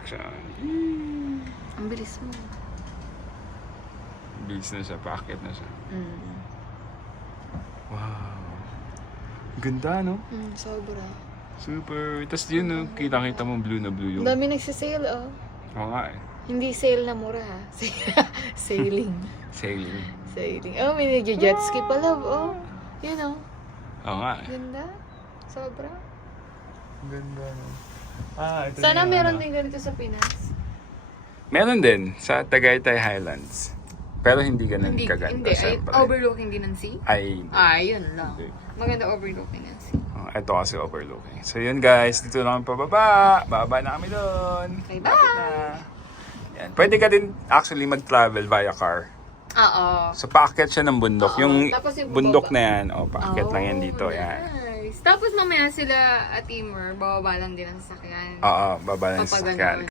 action. Ang bilis mo. Bilis na siya, paakyat na siya. Wow. Ganda, no? Sobra. Super. Tapos yun, no? Kita-kita mo blue na blue yung... Ang dami nagsisale, oh. Oo nga eh. Hindi sale na mura, ha? Sailing. Sailing. Sailing. Oh, may nag-jet ski pa, love, oh. Yun, oh. Oo nga eh. Ganda. Sobra. Ganda, no? Ito Sana na yung meron ano. din ganito sa Pinas. Meron din sa Tagaytay Highlands. Pero hindi ganun kaganda, Hindi. Ay, syempre. overlooking din ng sea? Ay, Yun lang. Hindi. Maganda overlooking ng sea. ito kasi overlooking. So yun guys, dito lang pababa. Bababa na kami doon. Okay, Lapit bye! na. Yan. Pwede ka din actually mag-travel via car. Oo. So paakyat siya ng bundok. Oo. Yung Tapos yung bundok bubaba. na yan, paakyat lang yan dito. Yan. Nice. Tapos mamaya sila at Timur, bababa lang din ang sasakyan. Oo, baba lang sa Papagano'n. sasakyan.